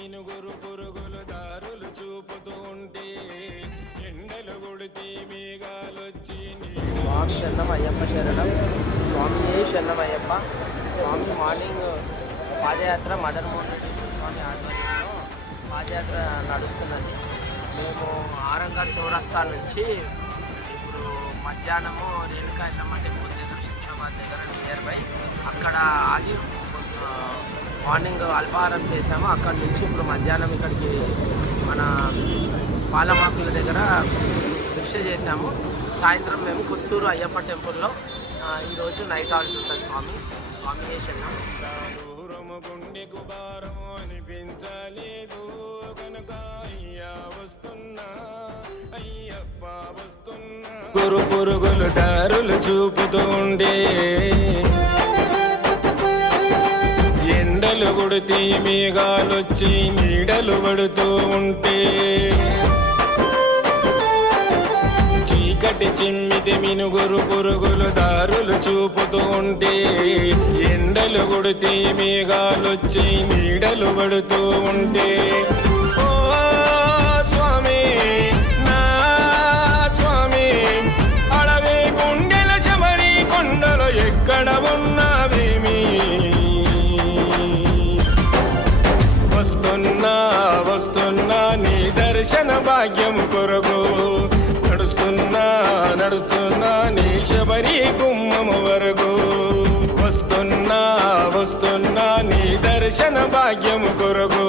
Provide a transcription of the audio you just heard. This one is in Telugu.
మినుగురు పురుగులు దారులు చూపుతూ ఉంటే ఎండలు కొడితే మేఘాలొచ్చి స్వామి శరణం అయ్యప్ప శరణం. స్వామి శరణం అయ్యప్ప. స్వామి మార్నింగ్ పాదయాత్ర మదన్ మోహన్ రెడ్డి స్వామి ఆధ్వర్యంలో పాదయాత్ర నడుస్తున్నది. మేము ఆరంగర్ చౌరస్తా నుంచి ఇప్పుడు మధ్యాహ్నము రేణుకా ఎల్లమ్మ టెంపుల్ దగ్గర శంషాబాద్ దగ్గర నియర్ బై అక్కడ ఆగి మార్నింగ్ అల్పాహారం చేసాము. అక్కడి నుంచి ఇప్పుడు మధ్యాహ్నం ఇక్కడికి మన పాలమాకుల దగ్గర భిక్ష చేసాము. సాయంత్రం మేము కొత్తూరు అయ్యప్ప టెంపుల్లో ఈరోజు నైట్ హాల్ట్ ఉంటుంది. స్వామి శరణం. గుండెకు భారం అనిపించలేదు కనుక అయ్యా వస్తున్నా అయ్యప్ప వస్తున్నా. గురు పురుగులు దారులు చూపుతూ ఉండే ఎండలు కొడితే మేఘాలొచ్చి నీడలు పడుతూ ఉంటే చీకటి చిమ్మితి మినుగురు పురుగులు దారులు చూపుతూ ఉంటే ఎండలు కొడితే మేఘాలొచ్చి నీడలు పడుతూ ఉంటే ఓ స్వామి నా స్వామి అడవి గుండెల చెమరి కొండలు ఎక్కడ ఉన్నావేమి. వస్తున్నా వస్తున్నా నీ దర్శన భాగ్యము కొరకు నడుస్తున్నా నీ శబరి గుమ్మము వరకు. వస్తున్నా నీ దర్శన భాగ్యము కొరకు